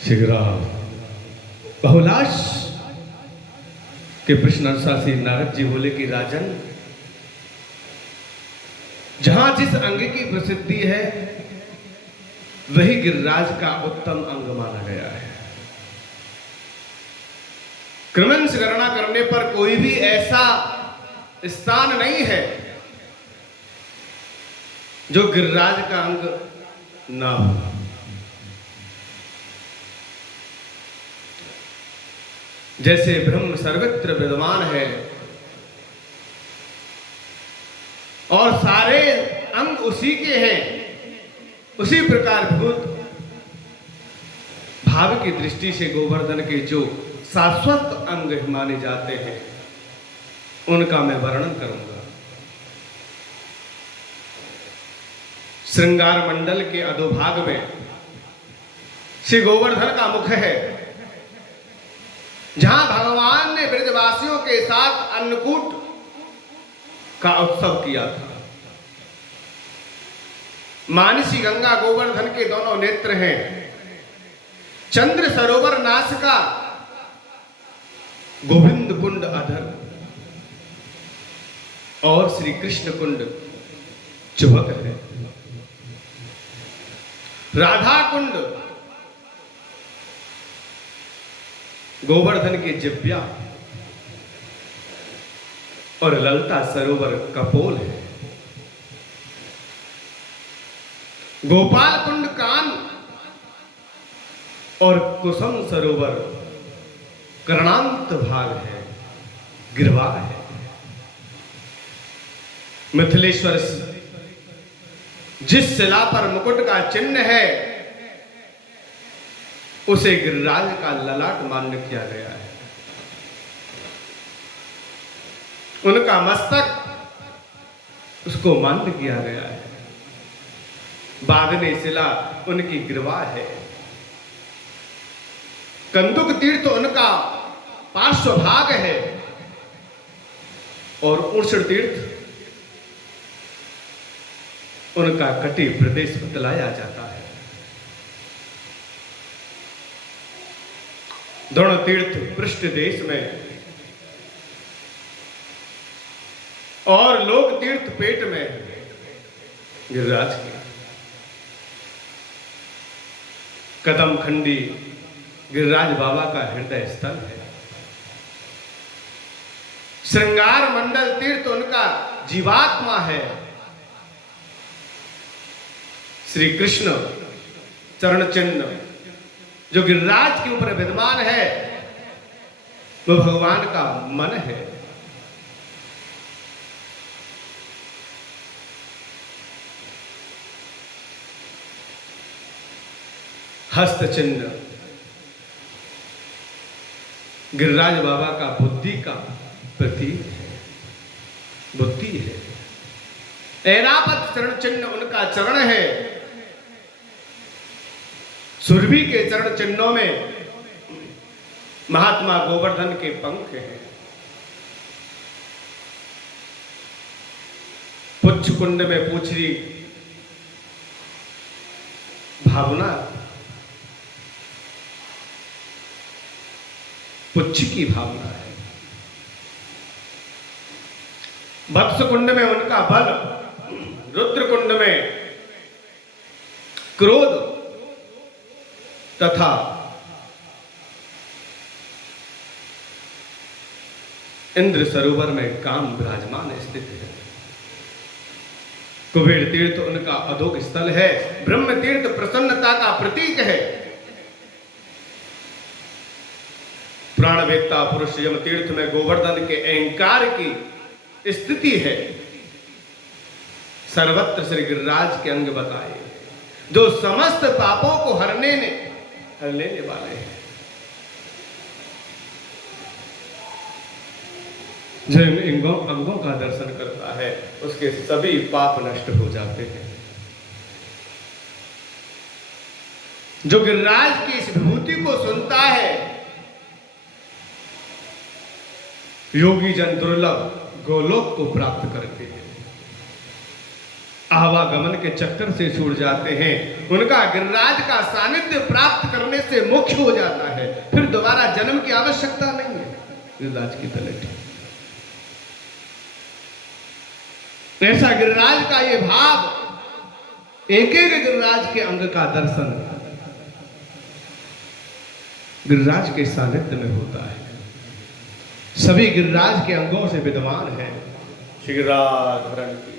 शीघ्र बहुलाश के प्रश्न से नारद जी बोले कि राजन, जहां जिस अंग की प्रसिद्धि है वही गिरिराज का उत्तम अंग माना गया है। क्रमंश गणना करने पर कोई भी ऐसा स्थान नहीं है जो गिरिराज का अंग ना हो। जैसे ब्रह्म सर्वत्र विद्यमान है और सारे अंग उसी के हैं, उसी प्रकार भूत भाव की दृष्टि से गोवर्धन के जो शाश्वत अंग माने जाते हैं उनका मैं वर्णन करूंगा। श्रृंगार मंडल के अधोभाग में श्री गोवर्धन का मुख है, जहां भगवान ने ब्रजवासियों के साथ अन्नकूट का उत्सव किया था। मानसी गंगा गोवर्धन के दोनों नेत्र हैं। चंद्र सरोवर नासिका, गोविंद कुंड अधर और श्री कृष्ण कुंड चुहक है। राधा कुंड गोवर्धन के जिब्या और ललता सरोवर कपोल है। गोपाल कुंड कान और कुसुम सरोवर कर्णांत भाग है, गिरवा है। मिथिलेश्वर जिस शिला पर मुकुट का चिन्ह है उसे गिरिराज का ललाट मान्य किया गया है। उनका मस्तक उसको मान्य किया गया है। बादने शिला उनकी गिरवा है। कंदुक तीर्थ उनका पार्श्वभाग है और उर्षण तीर्थ उनका कटी प्रदेश बतलाया जाता है। दोनों तीर्थ पृष्ठ देश में और लोक तीर्थ पेट में गिरिराज के। कदम खंडी गिरिराज बाबा का हृदय स्थल है। श्रृंगार मंडल तीर्थ उनका जीवात्मा है। श्री कृष्ण चरण चिन्ह जो गिरिराज के ऊपर विद्यमान है वो भगवान का मन है। हस्त चिन्ह गिरिराज बाबा का बुद्धि का प्रतीक है, बुद्धि है। ऐरावत चरण चिन्ह उनका चरण है। सुरभि के चरण चिन्हों में महात्मा गोवर्धन के पंख हैं। पुच्छ कुंड में पूछरी भावना पुच्छ की भावना है। वत्स कुंड में उनका बल, रुद्र कुंड में क्रोध तथा इंद्र सरोवर में काम विराजमान स्थित है। कुबेर तीर्थ उनका अधोक स्थल है। ब्रह्म तीर्थ प्रसन्नता का प्रतीक है। प्राणवेत्ता पुरुष यम तीर्थ में गोवर्धन के अहंकार की स्थिति है। सर्वत्र श्री गिरिराज के अंग बताए जो समस्त पापों को हर लेने वाले हैं। जो इन अंगों का दर्शन करता है उसके सभी पाप नष्ट हो जाते हैं। जो गिरिराज की इस विभूति को सुनता है योगी जन दुर्लभ गोलोक को प्राप्त करते हैं। आवागमन के चक्कर से छूट जाते हैं। उनका गिरिराज का सानिध्य प्राप्त करने से मुक्त हो जाता है, फिर दोबारा जन्म की आवश्यकता नहीं है गिरिराज की तलैठी। ऐसा गिरिराज का ये भाव, एक एक गिरिराज के अंग का दर्शन गिरिराज के सानिध्य में होता है। सभी गिरिराज के अंगों से विद्वान है। श्री गिरिराज धरण की